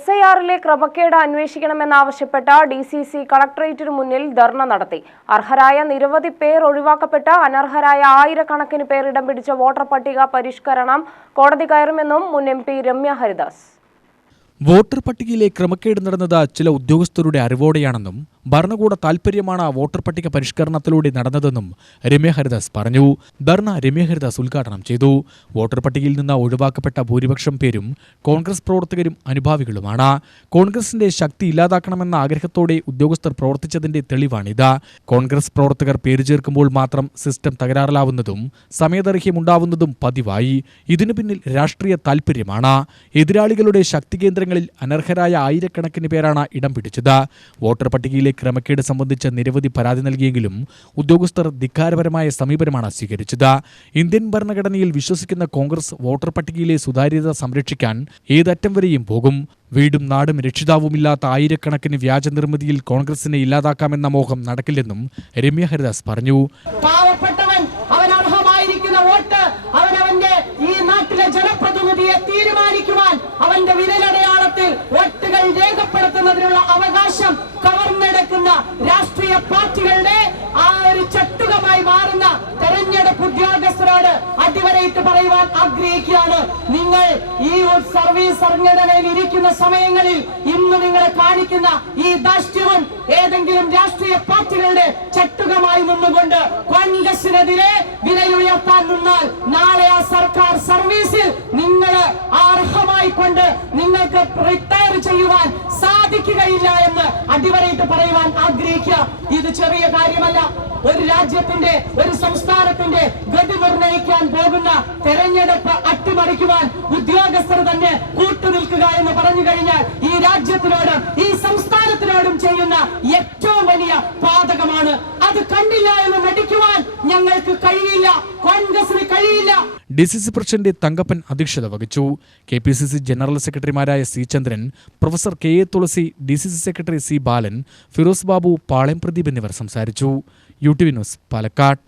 SIR-ലെ ക്രമക്കേട് അന്വേഷിക്കണമെന്നാവശ്യപ്പെട്ട DCC കളക്ടറേറ്റിനു മുന്നിൽ ധർണ നടത്തി. അർഹരായ നിരവധി പേർ ഒഴിവാക്കപ്പെട്ട അനർഹരായ ആയിരക്കണക്കിന് പേർ ഇടം പിടിച്ച വോട്ടർ പട്ടിക പരിഷ്കരണം കോടതി കയറുമെന്നും മുൻ MP രമ്യ ഹരിദാസ്. വോട്ടർ പട്ടികയിലെ ക്രമക്കേട് നടന്നത് ചില ഉദ്യോഗസ്ഥരുടെ അറിവോടെയാണെന്നും ഭരണകൂട താൽപര്യമാണ് വോട്ടർ പട്ടിക പരിഷ്കരണത്തിലൂടെ നടന്നതെന്നും രമ്യ ഹരിദാസ് പറഞ്ഞു. ധർണ രമ്യ ഹരിദാസ് ഉദ്ഘാടനം ചെയ്തു. വോട്ടർ പട്ടികയിൽ നിന്ന് ഒഴിവാക്കപ്പെട്ട ഭൂരിപക്ഷം പേരും കോൺഗ്രസ് പ്രവർത്തകരും അനുഭാവികളുമാണ്. കോൺഗ്രസിന്റെ ശക്തി ഇല്ലാതാക്കണമെന്ന ആഗ്രഹത്തോടെ ഉദ്യോഗസ്ഥർ പ്രവർത്തിച്ചതിന്റെ തെളിവാണിത്. കോൺഗ്രസ് പ്രവർത്തകർ പേര് ചേർക്കുമ്പോൾ മാത്രം സിസ്റ്റം തകരാറിലാവുന്നതും സമയദൈർഘ്യമുണ്ടാവുന്നതും പതിവായി. ഇതിനു പിന്നിൽ രാഷ്ട്രീയ താൽപര്യമാണ്. എതിരാളികളുടെ ശക്തി കേന്ദ്രങ്ങളിൽ അനർഹരായ ആയിരക്കണക്കിന് പേരാണ് ഇടം പിടിച്ചത്. വോട്ടർ പട്ടികയിലെ ക്രമക്കേട് സംബന്ധിച്ച് നിരവധി പരാതി നൽകിയെങ്കിലും ഉദ്യോഗസ്ഥർ ധിക്കാരപരമായ സമീപനമാണ് സ്വീകരിച്ചത്. ഇന്ത്യൻ ഭരണഘടനയിൽ വിശ്വസിക്കുന്ന കോൺഗ്രസ് വോട്ടർ പട്ടികയിലെ സുതാര്യത സംരക്ഷിക്കാൻ ഏതറ്റം വരെയും പോകും. വീടും നാടും രക്ഷിതാവുമില്ലാത്ത ആയിരക്കണക്കിന് വ്യാജ നിർമ്മിതിയിൽ കോൺഗ്രസിനെ ഇല്ലാതാക്കാമെന്ന മോഹം നടക്കില്ലെന്നും രമ്യ ഹരിദാസ് പറഞ്ഞു. ഈ നാട്ടിലെ ജനപ്രതിനിധിയെ തീരുമാനിക്കുവാൻ അവന്റെ വിരലടയാളത്തിൽ വോട്ടുകൾ രേഖപ്പെടുത്തുന്നതിനുള്ള അവകാശം കവർന്നെടുക്കുന്ന രാഷ്ട്രീയ പാർട്ടികളുടെ ആ ഒരു ചട്ടുകമായി മാറുന്ന തെരഞ്ഞെടുപ്പ് ഉദ്യോഗസ്ഥരോട് അടിവരയിട്ട് പറയുവാൻ ആഗ്രഹിക്കുകയാണ്. നിങ്ങൾ ഈ സർവീസ് സംഘടനയിൽ ഇരിക്കുന്ന സമയങ്ങളിൽ ഇന്ന് നിങ്ങളെ കാണിക്കുന്ന ഈ ധാർഷ്ട്യവും ഏതെങ്കിലും രാഷ്ട്രീയ പാർട്ടികളുടെ ചട്ടുകമായി നിന്നുകൊണ്ട് കോൺഗ്രസിനെതിരെ വിലയുയർത്താൻ നിന്നാൽ നാളെ ആ സർക്കാർ സർവീസിൽ നിങ്ങൾ അർഹമായി കൊണ്ട് നിങ്ങൾക്ക് റിട്ടയർ ചെയ്യുവാൻ സാധിക്കുകയില്ല എന്ന് അടിവരയിട്ട് പറയുവാൻ ആഗ്രഹിക്കുക. ഇത് ചെറിയ കാര്യമല്ല. ഒരു രാജ്യത്തിന്റെ ഒരു സംസ്ഥാനത്തിന്റെ ഗതി നിർണ്ണയിക്കാൻ പോകുന്ന തെരഞ്ഞെടുപ്പ് അട്ടിമറിക്കുവാൻ ഉദ്യോഗസ്ഥർ തന്നെ കൂട്ടുനിൽക്കുക എന്ന് പറഞ്ഞു കഴിഞ്ഞാൽ ഈ രാജ്യത്തിനോടും ഈ സംസ്ഥാനത്തിനോടും ചെയ്യുന്ന ഏറ്റവും വലിയ പാതകമാണ്. അത് കണ്ടില്ല എന്ന് നടിക്കുവാൻ ഞങ്ങൾക്ക് കഴിയില്ല, കോൺഗ്രസിന് കഴിയില്ല. DCC പ്രസിഡന്റ് തങ്കപ്പൻ അധ്യക്ഷത വഹിച്ചു. KPCC ജനറൽ സെക്രട്ടറിമാരായ C ചന്ദ്രൻ, പ്രൊഫസർ KA തുളസി, DCC സെക്രട്ടറി C ബാലൻ, ഫിറോസ് ബാബു, പാളയം പ്രദീപ് എന്നിവർ സംസാരിച്ചു. UTV news, Palakkad.